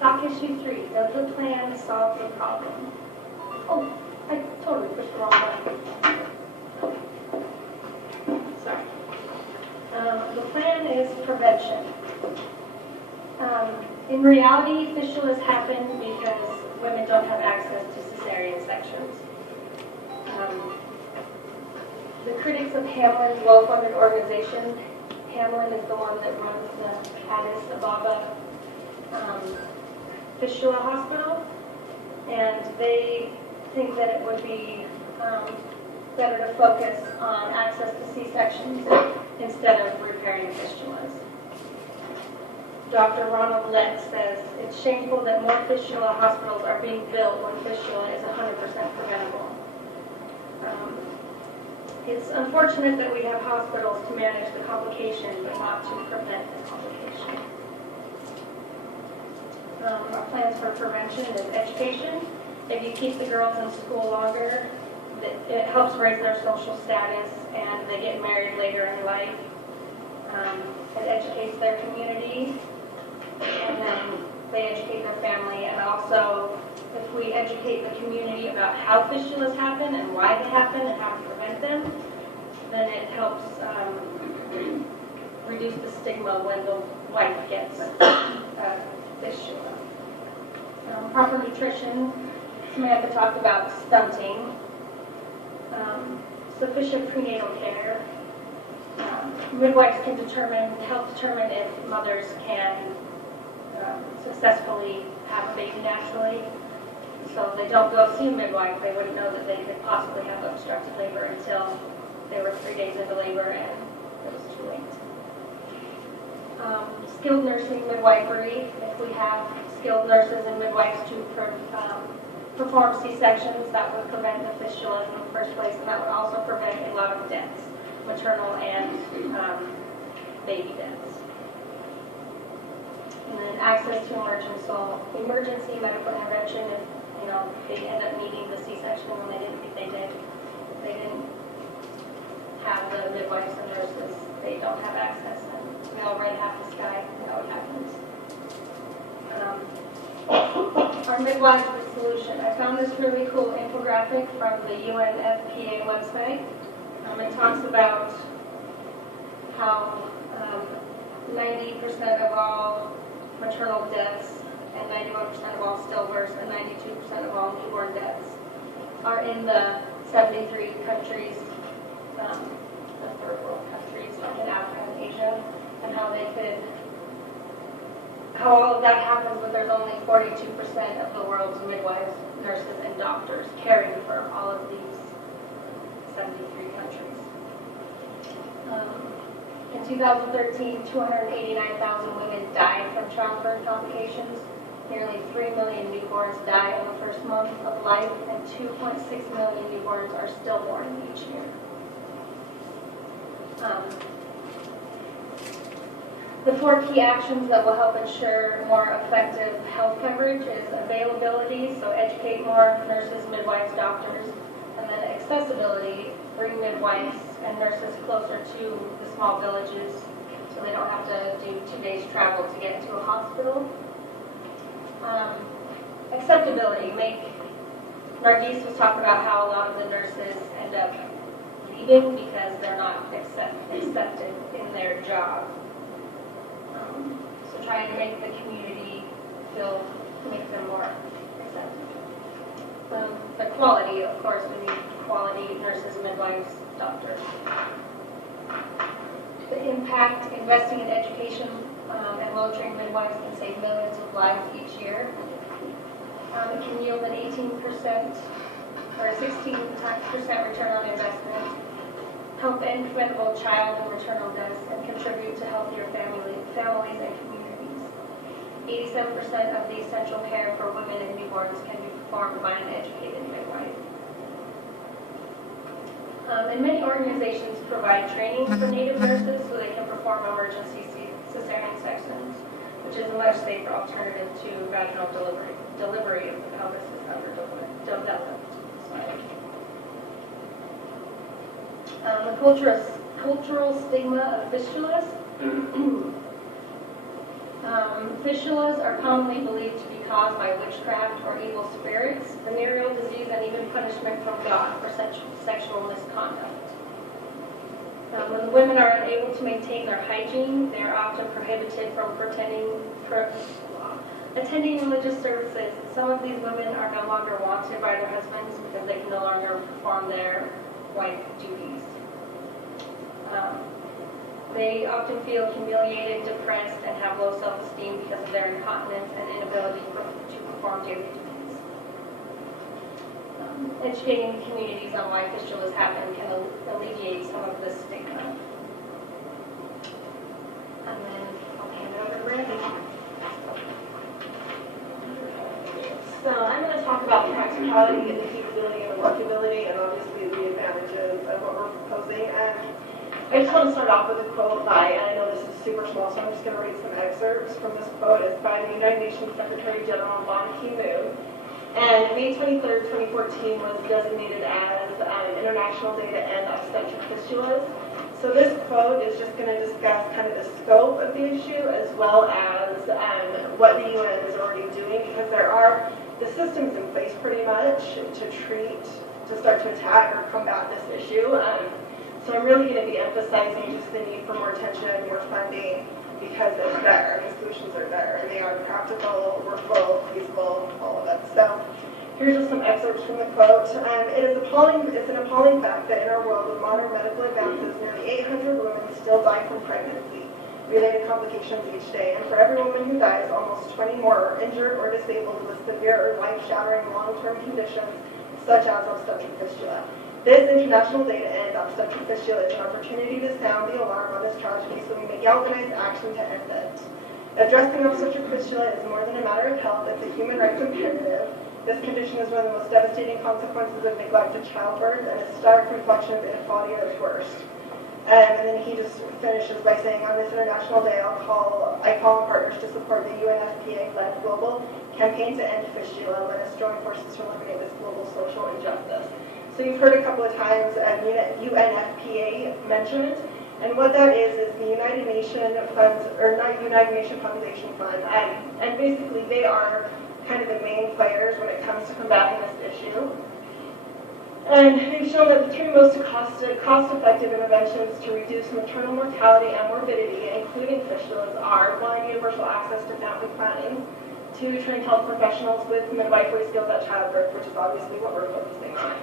Stock issue 3, does the plan solve the problem? Oh, I totally pushed the wrong button. Sorry. The plan is prevention. In reality, fistulas happen because women don't have access to cesarean sections. The critics of Hamlin's well-funded organization, Hamlin is the one that runs the Addis Ababa Fistula Hospital, and they think that it would be better to focus on access to C-sections instead of repairing fistulas. Dr. Ronald Lett says, it's shameful that more fistula hospitals are being built when fistula is 100% preventable. It's unfortunate that we have hospitals to manage the complication, but not to prevent the complication. Our plans for prevention is education. If you keep the girls in school longer, it helps raise their social status, and they get married later in life. It educates their community, and then they educate their family. And also, if we educate the community about how fistulas happen and why they happen and how to prevent them, then it helps reduce the stigma when the wife gets fistula. Proper nutrition. Samantha talked about stunting. Sufficient prenatal care. Midwives can help determine if mothers can successfully have a baby naturally. So if they don't go see a midwife, they wouldn't know that they could possibly have obstructed labor until they were 3 days into labor and it was too late. Skilled nursing midwifery. If we have skilled nurses and midwives to perform C-sections, that would prevent the fistula in the first place, and that would also prevent a lot of deaths, maternal and baby deaths. And then access to emergency medical intervention. If they end up needing the C-section when they didn't think they did, they didn't have the midwives and nurses, they don't have access, and we all read Half the Sky, we know what happens. Our midwives, the solution. I found this really cool infographic from the UNFPA website. It talks about how 90% of all maternal deaths and 91% of all stillbirths and 92% of all newborn deaths are in the 73 countries, the third world countries, like in Africa and Asia, and how all of that happens, but there's only 42% of the world's midwives, nurses, and doctors caring for all of these 73 countries. In 2013, 289,000 women died from childbirth complications. Nearly 3 million newborns die in the first month of life, and 2.6 million newborns are stillborn each year. The 4 key actions that will help ensure more effective health coverage is availability, so educate more nurses, midwives, doctors, and then accessibility, bring midwives and nurses closer to the small villages so they don't have to do 2 days travel to get into a hospital. Acceptability, Nargis was talking about how a lot of the nurses end up leaving because they're not accepted in their job. So trying to make the community make them more accepted. The quality, of course, we need quality nurses, midwives, doctors. The impact, investing in education and well-trained midwives can save millions of lives each year. It can yield an 18% or a 16% return on investment, help end preventable child and maternal deaths, and contribute to healthier families and communities. 87% of the essential care for women and newborns can be performed by an educated midwife. And many organizations provide training for Native nurses so they can perform emergency cesarean sections, which is a much safer alternative to vaginal delivery if the pelvis is underdeveloped. The cultural stigma of fistulas. Fistulas are commonly believed to be caused by witchcraft or evil spirits, venereal disease, and even punishment from God for sexual misconduct. When the women are unable to maintain their hygiene, they are often prohibited from attending religious services. Some of these women are no longer wanted by their husbands because they can no longer perform their wife duties. They often feel humiliated, depressed, and have low self-esteem because of their incontinence and inability to perform daily duties. Educating communities on why fistulas happen can alleviate some of this stigma. And then I'll hand it over to Brandy. So I'm going to talk about the practicality and the feasibility and the workability and obviously the advantages of what we're proposing. I just want to start off with a quote by, and I know this is super small, so I'm just going to read some excerpts from this quote. It's by the United Nations Secretary General Ban Ki-moon. And May 23rd, 2014 was designated as International Day to End Obstetric Fistulas. So this quote is just going to discuss kind of the scope of the issue as well as what the UN is already doing, because there are the systems in place pretty much to start to attack or combat this issue. So I'm really going to be emphasizing just the need for more attention, more funding, because it's there, the solutions are there, and they are practical, workable, feasible, all of it. So here's just some excerpts from the quote. It's an appalling fact that in our world with modern medical advances, nearly 800 women still die from pregnancy-related complications each day, and for every woman who dies, almost 20 more are injured or disabled with severe or life-shattering long-term conditions, such as obstetric fistula. This International Day to End Obstetric Fistula is an opportunity to sound the alarm on this tragedy so we may galvanize action to end it. Addressing obstetric fistula is more than a matter of health, it's a human rights imperative. This condition is one of the most devastating consequences of neglected childbirth and a stark reflection of inequality at its worst. And then he just finishes by saying, on this International Day, I call on partners to support the UNFPA-led global campaign to end fistula. Let us join forces to eliminate this global social injustice. So you've heard a couple of times UNFPA mentioned, and what that is the United Nations funds, or not United Nations Population Fund, and basically they are kind of the main players when it comes to combating this issue. And they've shown that the three most cost-effective interventions to reduce maternal mortality and morbidity, including fistulas, are 1, universal access to family planning, 2, trained health professionals with midwifery skills at childbirth, which is obviously what we're focusing on,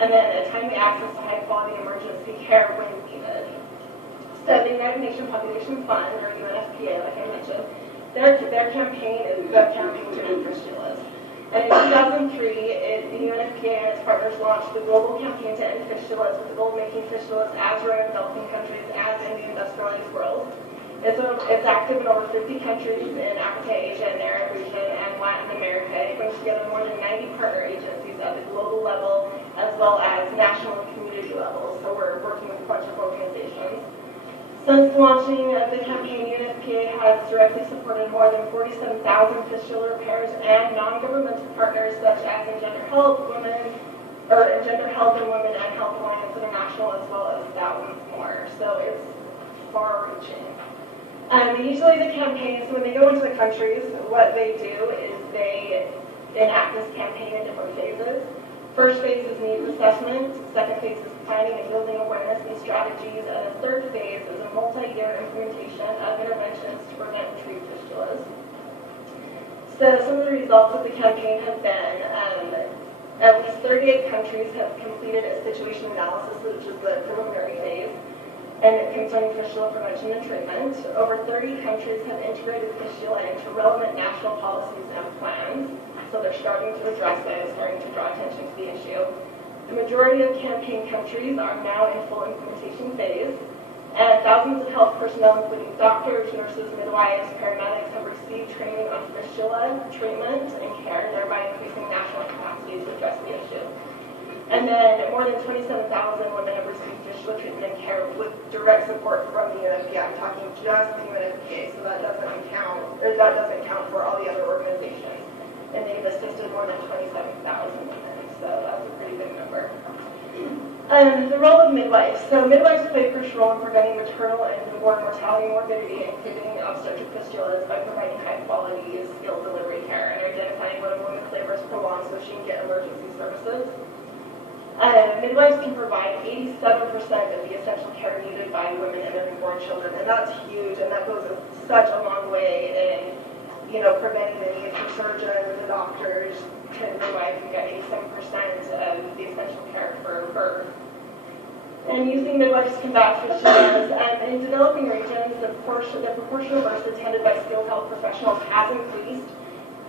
and then a timely access to high-quality emergency care when needed. So the United Nations Population Fund, or UNFPA, like I mentioned, their campaign is the campaign to end fistulas. And in 2003, the UNFPA and its partners launched the global campaign to end fistulas with the goal of making fistulas as rare in developing countries as in the industrialized world. It's active in over 50 countries in Africa, Asia, and the Arab region, and Latin America. It brings together more than 90 partner agencies at the global level, as well as national and community levels. So we're working with a bunch of organizations. Since launching the campaign, UNFPA has directly supported more than 47,000 fistula repairs and non-governmental partners such as Engender Health and Women and Health Alliance International, as well as thousands more. So it's far-reaching. Usually the campaigns, when they go into the countries, what they do is they enact this campaign in different phases. First phase is needs assessment, second phase is planning and building awareness and strategies, and the third phase is a multi-year implementation of interventions to prevent and treat fistulas. So some of the results of the campaign have been at least 38 countries have completed a situation analysis, which is the preliminary phase, and concerning fistula prevention and treatment. Over 30 countries have integrated fistula into relevant national policies and plans. So they're starting to address it, starting to draw attention to the issue. The majority of campaign countries are now in full implementation phase, and thousands of health personnel, including doctors, nurses, midwives, paramedics, have received training on fistula treatment and care, thereby increasing national capacity to address the issue. And then more than 27,000 women have received fistula treatment and care with direct support from the UNFPA. I'm talking just the UNFPA, so that doesn't count for all the other organizations. And they've assisted more than 27,000 women, so that's a pretty big number. The role of midwives. So midwives play a crucial role in preventing maternal and newborn mortality and morbidity, including obstetric fistulas, by providing high-quality, skilled delivery care and identifying when a woman's labor is prolonged so she can get emergency services. Midwives can provide 87% of the essential care needed by women and their newborn children, and that's huge, and that goes such a long way in, preventing the need for surgeons and doctors. Midwives can get 87% of the essential care for birth. And using midwives to combat fistulas. In developing regions, the proportion of births attended by skilled health professionals has increased.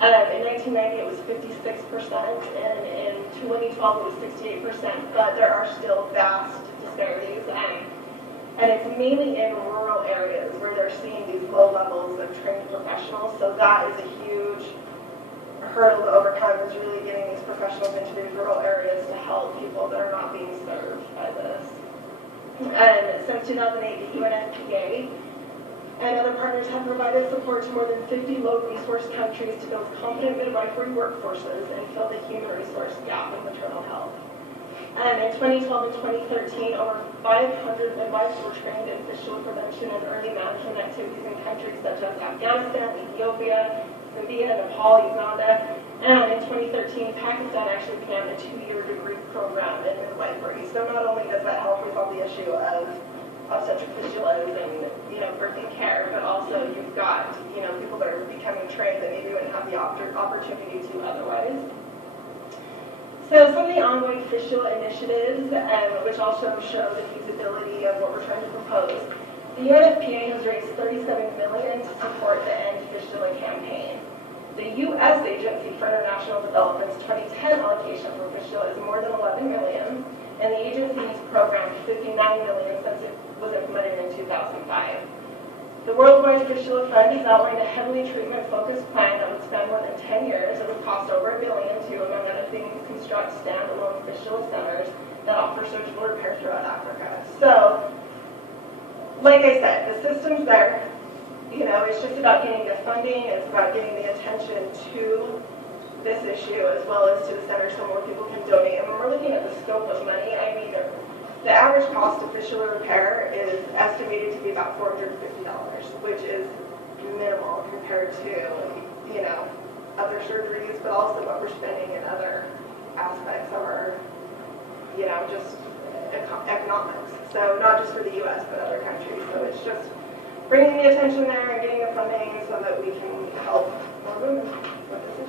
In 1990, it was 56%, and in 2012, it was 68%, but there are still vast disparities. And it's mainly in rural areas where they're seeing these low levels of trained professionals, so that is a huge hurdle to overcome, is really getting these professionals into these rural areas to help people that are not being served by this. And since 2008, the UNFPA and other partners have provided support to more than 50 low-resource countries to build competent midwifery workforces and fill the human resource gap in maternal health. In 2012 and 2013, over 500 midwives were trained in fistula prevention and early management activities in countries such as Afghanistan, Ethiopia, Zambia, Nepal, Uganda. And in 2013, Pakistan actually began a 2-year degree program in midwifery. So not only does that help resolve the issue of obstetric fistulas and birthing care, but also you've got people that are becoming trained that maybe wouldn't have the opportunity to otherwise. So some of the ongoing fistula initiatives, which also show the feasibility of what we're trying to propose. The UNFPA has raised $37 million to support the End Fistula campaign. The U.S. Agency for International Development's 2010 allocation for fistula is more than $11 million, and the agency has programmed $59 million since it was implemented in 2005. The Worldwide Fistula Fund has outlined a heavily treatment-focused plan that would spend more than 10 years. It would cost over $1 billion to, among other things, construct standalone fistula centers that offer surgical repair throughout Africa. So, like I said, the system's there. It's just about getting the funding. It's about getting the attention to this issue as well as to the center so more people can donate. And when we're looking at the scope of money, the average cost of fistula repair is estimated to be about $450, which is minimal compared to, other surgeries, but also what we're spending in other aspects of our, just economics. So not just for the U.S., but other countries. So it's just bringing the attention there and getting the funding so that we can help more women with this issue.